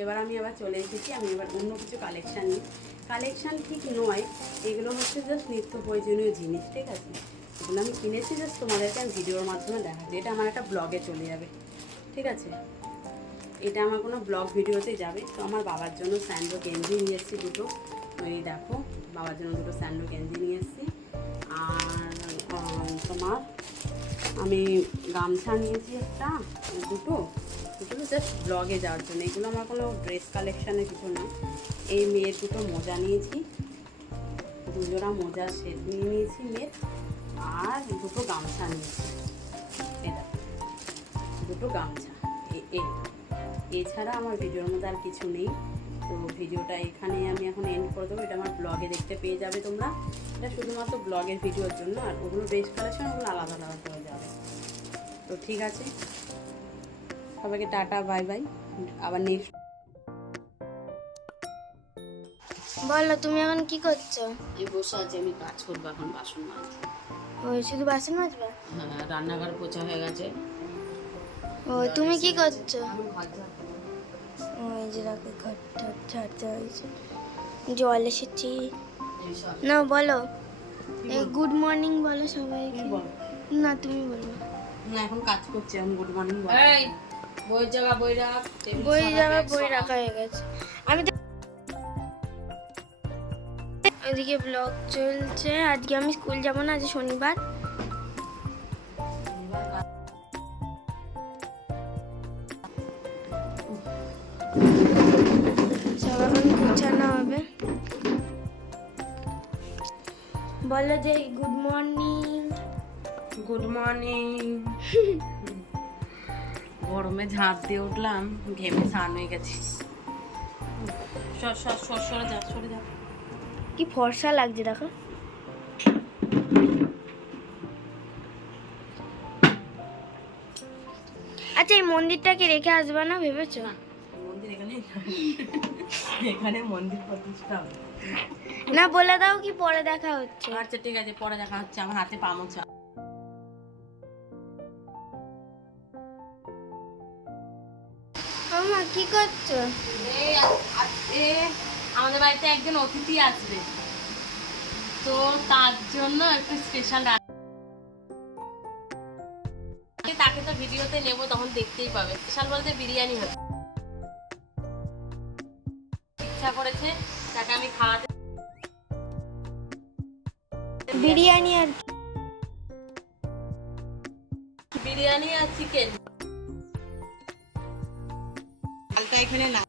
এবার আমি আবার চলে এসেছি, আমি এবার অন্য কিছু কালেকশান নিই। কালেকশান ঠিক নয়, এগুলো হচ্ছে জাস্ট নিত্য প্রয়োজনীয় জিনিস, ঠিক আছে? এগুলো আমি কিনেছি জাস্ট তোমাদেরকে আমি ভিডিওর মাধ্যমে দেখাচ্ছি। এটা আমার একটা ব্লগে চলে যাবে, ঠিক আছে? এটা আমার কোনো ব্লগ ভিডিওতে যাবে, তো আমার বাবার জন্য স্যান্ডো গেঞ্জি নিয়ে এসেছি দুটো। ওই দেখো, বাবার জন্য দুটো স্যান্ডো গেঞ্জি নিয়ে এসেছি। আর তোমার আমি গামছা নিয়েছি একটা, দুটো। দুটো জাস্ট ব্লগে যাওয়ার জন্য। এগুলো আমার কোনো ড্রেস কালেকশানে কিছু না। এই মেয়ের দুটো মোজা নিয়েছি। দুজোড়া মোজা সেট নিয়ে নিয়েছি মেয়ের। আর দুটো গামছা নিয়েছি। এটা দুটো গামছা। এছাড়া আমার ভিডিওর মধ্যে আর কিছু নেই। তো ভিডিওটা এখানে আমি এখন এন্ড করে দেবো। এটা আমার ব্লগে দেখতে পেয়ে যাবে তোমরা। এটা শুধুমাত্র ব্লগের ভিডিওর জন্য। আর ওগুলো বেস্ট কালেকশন ওগুলো আলাদা আলাদা করে যাবে। তো ঠিক আছে। সবাইকে টাটা বাই বাই। আবার নেক্সট বলো তুমি এখন কি করছ? এই বসে আছি আমি কাজ করব এখন বাসন মাজবো। ওই শুধু বাসন মাজবা? হ্যাঁ রান্নাঘর পোছা হয়ে গেছে। ও তুমি কি করছ। ওই যে রাখে ঘরটা ঝাড়তে হয়েছে। জল এসেছি। না বলো। এই গুড মর্নিং বলো সবাই তুমি বলো। না তুমি বলো। না এখন কাজ করছি আমি গুড মর্নিং এই বই জায়গা বই রাখ বই জায়গা বই রাখা হয়ে গেছে। আমি তো ওইদিকে ব্লগ চলছে। আজকে আমি স্কুল যাব না আজ শনিবার। সব এখন গোছানো হবে। বলো যে গুড মর্নিং গুড মর্নিং গরমে ঝাঁপ দিয়ে উঠলাম ঘেমে স্নান হয়ে গেছি। সর সর সর সরে যা সরে যা। কি ফর্সা লাগছে দেখো। আচ্ছা এই মন্দিরটাকে রেখে আসবে না ভেবেছো? মন্দির এখানে এখানে মন্দির প্রতিষ্ঠা না বলে দাও কি পরে দেখা হচ্ছে। আচ্ছা ঠিক আছে পরে দেখা হচ্ছে। আমার হাতে পা কি করছ? আমাদের বাড়িতে একজন অতিথি আসবে। তো তার জন্য একটু স্পেশাল তাকে তো ভিডিওতে নেব তখন দেখতেই পাবে। স্পেশাল বলতে বিরিয়ানি হবে। ইচ্ছা করেছে তাকে আমি খাওয়াতে বিরিয়ানি আর বিরিয়ানি আর চিকেন এখানে না।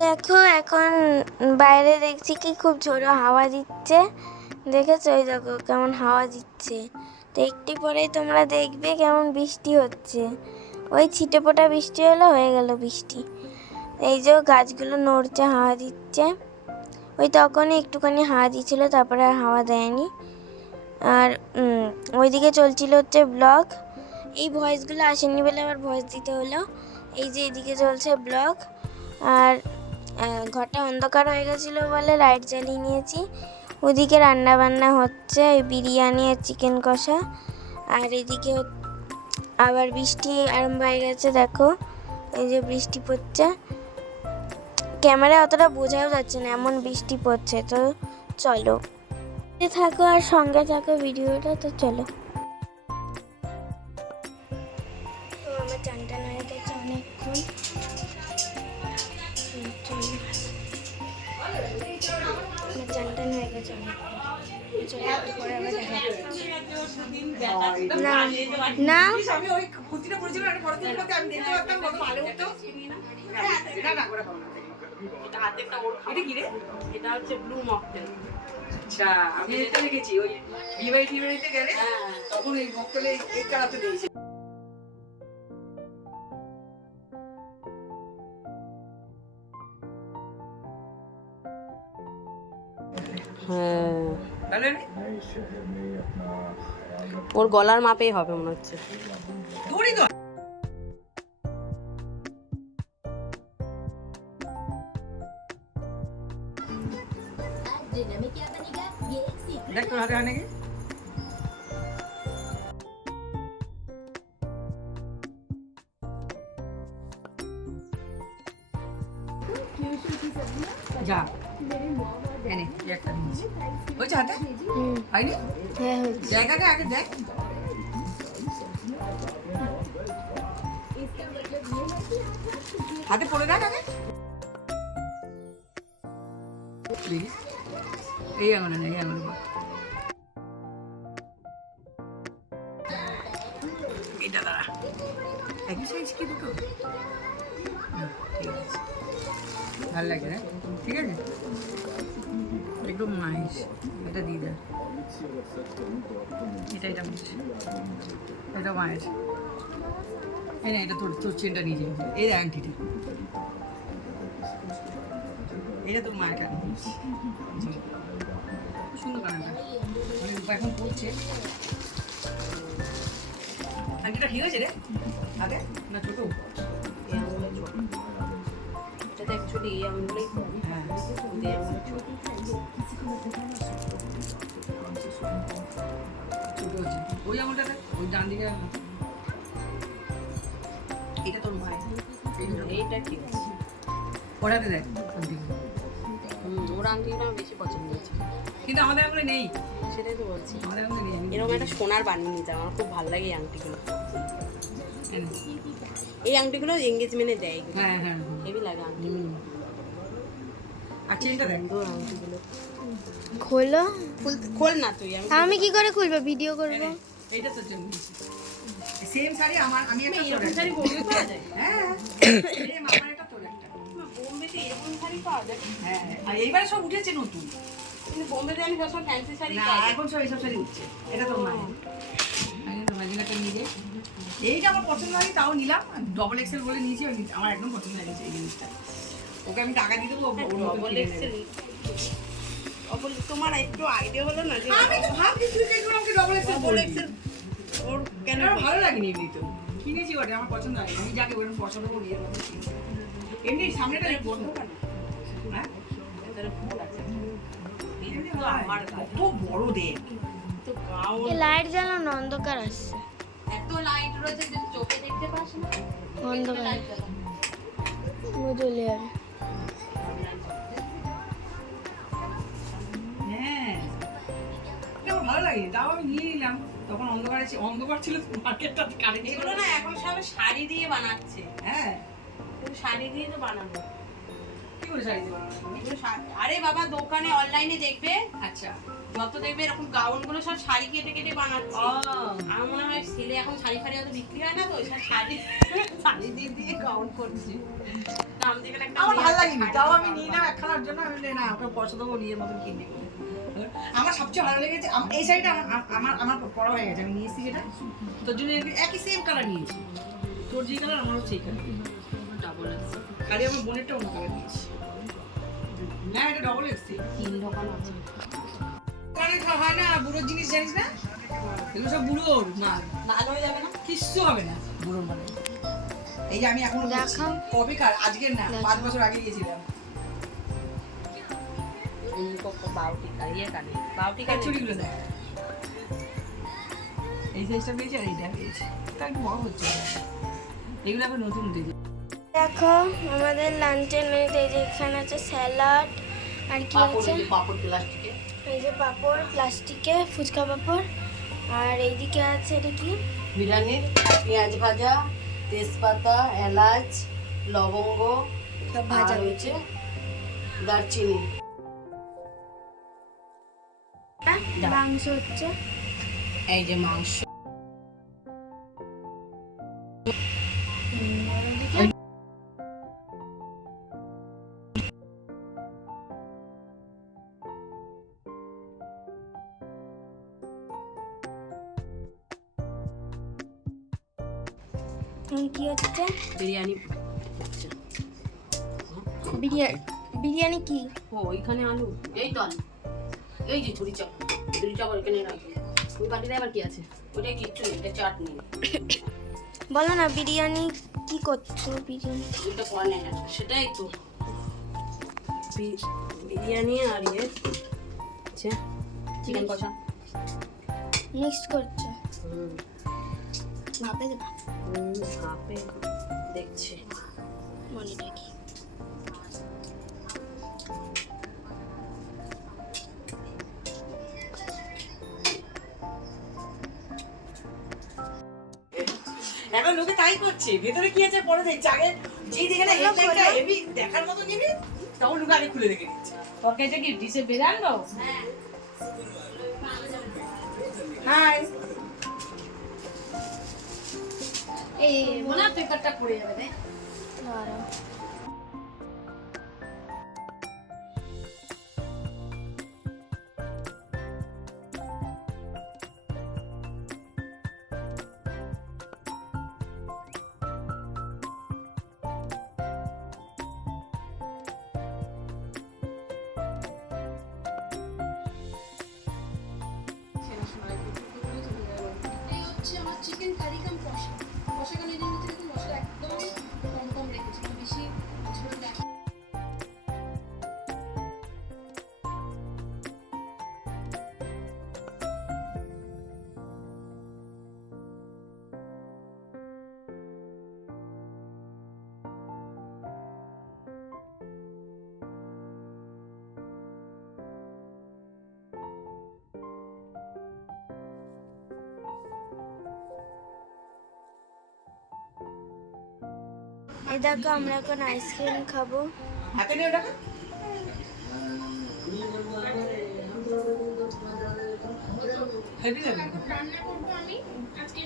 দেখো, এখন বাইরে দেখছি কি খুব জোরে হাওয়া দিচ্ছে। দেখেছ? ওই দেখো কেমন হাওয়া দিচ্ছে। তো একটু পরেই তোমরা দেখবে কেমন বৃষ্টি হচ্ছে। ওই ছিটে ফোটা বৃষ্টি হলো, হয়ে গেল বৃষ্টি। এই যে গাছগুলো নড়ছে, হাওয়া দিচ্ছে। ওই তখনই একটুখানি হাওয়া দিচ্ছিল, তারপরে আর হাওয়া দেয়নি। আর ওইদিকে চলছিল হচ্ছে ব্লগ এই ভয়েসগুলো আসেনি বলে আবার ভয়েস দিতে হলো। এই যে এদিকে চলছে ব্লগ আর ঘরটা অন্ধকার হয়ে গেছিল বলে লাইট জ্বালিয়ে নিয়েছি। ওদিকে রান্না বান্না হচ্ছে বিরিয়ানি আর চিকেন কষা। আর এদিকে আবার বৃষ্টি আরম্ভ হয়ে গেছে, দেখো। এই যে বৃষ্টি পড়ছে। ক্যামেরা অতটা বোঝাও যাচ্ছে না, এমন বৃষ্টি পড়ছে। তো চলো। থাকো আর সঙ্গে থাকো ভিডিওটা, তো চলো। না। না আমি ওই কুর্তিটা পরেছিলাম একটা ফটো তুলতে আমি দেখতে পারতাম কত ভালো হতো। না। না করে পাবো না এটা হাতেরটা ওর এটা কি রে? এটা হচ্ছে ব্লু মকটেল আচ্ছা আমি এটা দেখেছি ওই বিবাহিত গেলে হ্যাঁ। তখন এই মক্তলে এই কালাতে দিয়েছে। ওর গলার মাপেই হবে মনে হচ্ছে। তোরই তো। দেখ তোর হাতে হয় নাকি? যা। এনে একটা হয়েছে হাতে? হয়নি? হ্যাঁ হচ্ছে জায়গাটা আগে দেখ। হাতে পড়ে দেখ আগে। এই আঙুলে এই আঙুলে এটা এটা এটা মায়ের এই না এটা তোর তোর চেনটা নিয়ে যাবি এই আংটিটা এটা তোর মায়ের খুব সুন্দর কানাটা মানে এখন পড়ছে আংটিটা ঠিক আছে রে আগে না ছোট এই ছোট এটা তো অ্যাকচুয়ালি এই আঙুলেই হ্যাঁ ওই ডান দিকে এটা তোর মায়ের এইটা ঠিক আছে দেখ। ওর। আংটিটা বেশি পছন্দ হয়েছে। কিন্তু আমাদের আঙুলে নেই। সেটাই তো বলছি। আমাদের আঙুলে নেই। এরকম একটা সোনার বানিয়ে নিতে আমার খুব ভালো লাগে এই আংটিগুলো। এনে। এই আংটিগুলো এঙ্গেজমেন্টে দেয়। হ্যাঁ হ্যাঁ হেভি লাগে আংটি দেখ। আংটিগুলো। খোলো। খোল না তুই আমি আমি কি করে খুলবো? ভিডিও করব? এইটা তোর জন্য সেম শাড়ি আমার আমি একটা এরকম শাড়ি বোম্বে পাওয়া যায়? হ্যাঁ সেম আমার একটা তোর একটা। বোম্বেতে এরকম শাড়ি পাওয়া যায়? হ্যাঁ আর এইবারে সব উঠেছে নতুন। কিন্তু বোম্বেতে আমি সবসময় ফ্যান্সি শাড়ি না এখন সব এইসব শাড়ি উঠছে। এটা তোর মায়ের নিয়ে এইটা আমার পছন্দ হয়নি তাও নিলাম। ডবল এক্সেল বলে নিয়েছি ওই আমার একদম পছন্দ হয়ে গেছে এই জিনিসটা। ওকে আমি টাকা দিয়ে দেবো ডবল এক্সেল তোমার একটু আইডিয়া হলো না যে আমি তো ভাবছি তুই কেন আমাকে ডবল এক্সেল ডবল এক্সেল ওর কেন ভালো লাগেনি এমনি তো। কিনেছি ওটা আমার পছন্দ হয়নি। আমি যাকে ওরকম পছন্দ করি। এমনি সামনেটা আমি পরবো হ্যাঁ? কত বড় দেখ লাইট জ্বালানো অন্ধকার আসছে। এত লাইট রয়েছে যে চোখে দেখতে পাস না। অন্ধকার। লাইট জ্বালা। তাও আমি নিয়ে নিলাম। তখন অন্ধকার ছিল অন্ধকার ছিল মার্কেটটা কারেন্ট এগুলো না এখন সব শাড়ি দিয়ে বানাচ্ছে। হ্যাঁ। শাড়ি দিয়ে তো কি করে শাড়ি এগুলো আরে বাবা দোকানে অনলাইনে দেখবে। আচ্ছা। যত দেখবে এরকম গাউনগুলো সব শাড়ি কেটে কেটে বানাচ্ছে। আমার মনে হয় ছেলে এখন শাড়ি ফাড়ি অত বিক্রি হয় না তো ওই শাড়ি শাড়ি দিয়ে দিয়ে গাউন করছে। দিয়ে আমার ভালো লাগেনি তাও আমি নিয়ে না একখানার জন্য আমি না ওকে পছন্দ করে নিজের মতন কিনে আমার সবচেয়ে ভালো লেগেছে এই শাড়িটা আমার আমার পড়া হয়ে গেছে আমি নিয়েছি যেটা। তোর জন্য একই সেম কালার নিয়েছি। তোর যে কালার আমারও সেই কালার ডাবল খালি আমার বোনেরটা অন্য কালার নিয়েছি। এটা ডবল এক্সি তিন দোকান আছে। দোকানে হয় না বুড়োর জিনিস জানিস না? এগুলো সব বুড়োর। হয়ে যাবে না? কিচ্ছু হবে না বুড়োর মালে এই যে আমি এখন। কবে কার আজকের না পাঁচ বছর আগে গিয়েছিলাম বাউটি ইয়ে কানে। বাউটি কানে। চুড়িগুলো দেখ। এই সাইজটা পেয়েছি আর এইটা পেয়েছি। তা একটু বড় হচ্ছে। এগুলো এখন নতুন উঠেছে দেখো আমাদের লাঞ্চের মেনুতে এই যে এখানে আছে স্যালাড আর কি আছে? পাপড় প্লাস্টিকে এই যে পাঁপড় প্লাস্টিকে ফুচকা পাঁপড়। আর এইদিকে আছে এটা কি? বিরিয়ানির পেঁয়াজ ভাজা তেজপাতা এলাচ লবঙ্গ সব ভাজা হচ্ছে দারচিনি। মাংস হচ্ছে? এই যে মাংস। এখন কি হচ্ছে? বিরিয়ানি। বিরিয়ানি বিরিয়ানি কি? ও ওইখানে আলু। এই তো এই যে ছুরি চাপ। ছুরি চাপ এখানে রাখি। ওই বাটিতে আবার কি আছে? ওইটা কিচ্ছু নেই এটা চাটনি। বলো না বিরিয়ানি কি করছ? বিরিয়ানি? ওইটা করা না সেটাই তো। বি- বিরিয়ানি আর ইয়ে চিকেন কষা। মিক্স করছ? ভাপে দেবা। ভাপে দেখছি। মনে রাখি। এখন করছি। ভেতরে কি আছে পরে দেখছি। আগে যেই দেখে না হেডলাইটটা হেভি দেখার মতো নিবি তখন লোকে আগে খুলে রেখে দিচ্ছে তরকারিটা কি ডিসে বেড়ে আনলো হাই এই মনে হয় পেপারটা পড়ে যাবে তাই এই দেখো আমরা এখন আইসক্রিম খাব। হাতে নিয়ে ওটা হেভি লাগে। রান্না করব আমি আজকে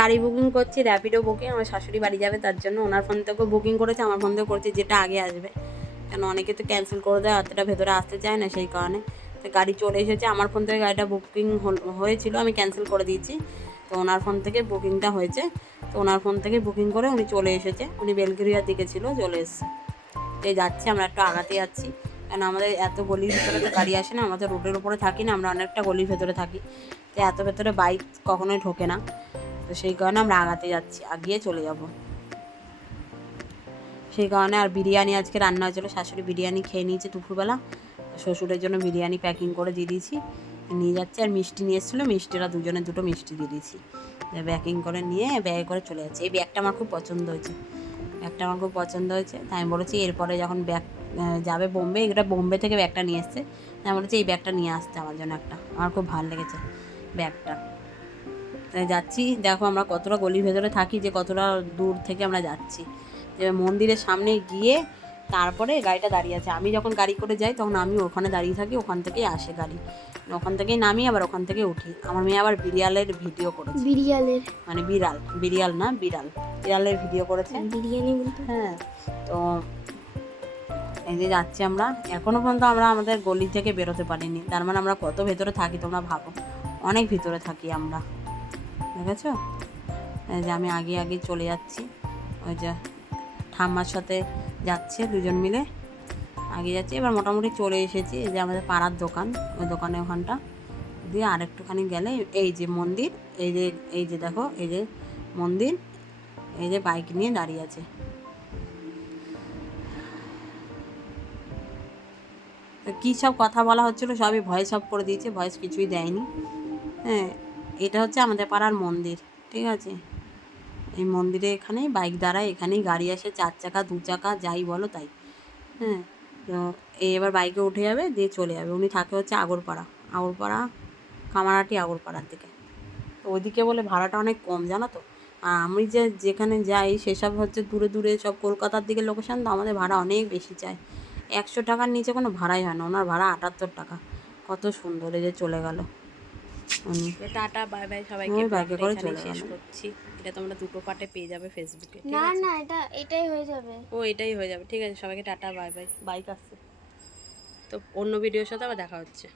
গাড়ি বুকিং করছি র্যাপিডো বুকিং আমার শাশুড়ি বাড়ি যাবে তার জন্য। ওনার ফোন থেকেও বুকিং করেছে আমার ফোন থেকে করেছে যেটা আগে আসবে। কেন অনেকে তো ক্যান্সেল করে দেয় অতটা ভেতরে আসতে চায় না সেই কারণে। গাড়ি চলে এসেছে। আমার ফোন থেকে গাড়িটা বুকিং হয়েছিল, আমি ক্যান্সেল করে দিয়েছি। তো ওনার ফোন থেকে বুকিংটা হয়েছে। তো ওনার ফোন থেকে বুকিং করে উনি চলে এসেছে। উনি বেলগেরিয়ার দিকে ছিল, চলে এসেছে। তো যাচ্ছি, আমরা একটু আগাতে যাচ্ছি। কারণ আমাদের এত গলির ভিতরে তো গাড়ি আসে না, আমাদের রোডের উপরে থাকি না, আমরা অনেকটা গলির ভেতরে থাকি। তো এত ভেতরে বাইক কখনোই ঢোকে না। তো সেই কারণে আমরা আগাতে যাচ্ছি, আগিয়ে চলে যাব। সেই কারণে আর বিরিয়ানি আজকে রান্না হয়েছিল, শাশুড়ি বিরিয়ানি খেয়ে নিয়েছে দুপুরবেলা। শ্বশুরের জন্য বিরিয়ানি প্যাকিং করে দিয়ে দিয়েছি। নিয়ে যাচ্ছে আর মিষ্টি নিয়ে এসেছিল, মিষ্টিরা দুজনে দুটো মিষ্টি দিয়ে দিয়েছি। প্যাকিং করে নিয়ে ব্যাগে করে চলে যাচ্ছে। এই ব্যাগটা আমার খুব পছন্দ হয়েছে। ব্যাগটা আমার খুব পছন্দ হয়েছে। তাই আমি বলেছি এরপরে যখন ব্যাগ যাবে বোম্বে, এটা বোম্বে থেকে ব্যাগটা নিয়ে এসছে। তাই আমি বলেছি এই ব্যাগটা নিয়ে আসতে আমার জন্য একটা। আমার খুব ভালো লেগেছে ব্যাগটা তাই যাচ্ছি। দেখো আমরা কতটা গলির ভেতরে থাকি, যে কতটা দূর থেকে আমরা যাচ্ছি। যে মন্দিরের সামনে গিয়ে তারপরে গাড়িটা দাঁড়িয়ে আছে। আমি যখন গাড়ি করে যাই তখন আমি ওখানে দাঁড়িয়ে থাকি ওখান থেকেই আসে গাড়ি। ওখান থেকেই নামি আবার ওখান থেকে উঠি। আমার মেয়ে আবার বিড়ালের ভিডিও করেছে। বিরিয়ালের মানে বিড়াল বিড়াল না বিড়াল। বিড়ালের ভিডিও করেছে। বিরিয়ানি বলতে? হ্যাঁ তো এই যে যাচ্ছি আমরা। এখনও পর্যন্ত আমরা আমাদের গলি থেকে বেরোতে পারিনি। তার মানে আমরা কত ভেতরে থাকি তোমরা ভাবো। অনেক ভিতরে থাকি আমরা। দেখেছ? এই যে আমি আগে আগে চলে যাচ্ছি। ওই যে ঠাম্মার সাথে যাচ্ছে, দুজন মিলে আগে যাচ্ছে। এবার মোটামুটি চলে এসেছি, এই যে আমাদের পাড়ার দোকান, ওই দোকানে ওখানটা। দিয়ে আর একটুখানি গেলে এই যে মন্দির, এই যে এই যে দেখো, এই যে মন্দির, এই যে বাইক নিয়ে দাঁড়িয়ে আছে। কী সব কথা বলা হচ্ছিল, সবই ভয়েস অফ করে দিয়েছে, ভয়েস কিছুই দেয়নি। হ্যাঁ এটা হচ্ছে আমাদের পাড়ার মন্দির, ঠিক আছে? এই মন্দিরে এখানেই, বাইক দাঁড়ায় এখানেই গাড়ি আসে, চার চাকা, দু চাকা, যাই বলো তাই। হ্যাঁ তো এবার বাইকে উঠে যাবে, দিয়ে চলে যাবে। উনি থাকে হচ্ছে আগরপাড়া আগরপাড়া কামারাটি আগরপাড়ার দিকে। তো ওইদিকে বলে ভাড়াটা অনেক কম, জানো তো? আর আমি যে যেখানে যাই, সেসব হচ্ছে দূরে দূরে, সব কলকাতার দিকে লোকেশান, তো আমাদের ভাড়া অনেক বেশি চায় একশো টাকার নিচে কোনো ভাড়াই হয় না, ওনার ভাড়া আটাত্তর টাকা। কত সুন্দর এই যে চলে গেল। টাটা বাই বাই সবাইকে বাইকে করে চলে শেষ করছি। এটা তোমরা দুটো পার্টে পেয়ে যাবে ফেসবুকে না না এটা এটাই হয়ে যাবে। ও এটাই হয়ে যাবে ঠিক আছে সবাইকে টাটা বাই বাই। বাইক আসছে তো অন্য ভিডিওর সাথে আবার দেখা হচ্ছে।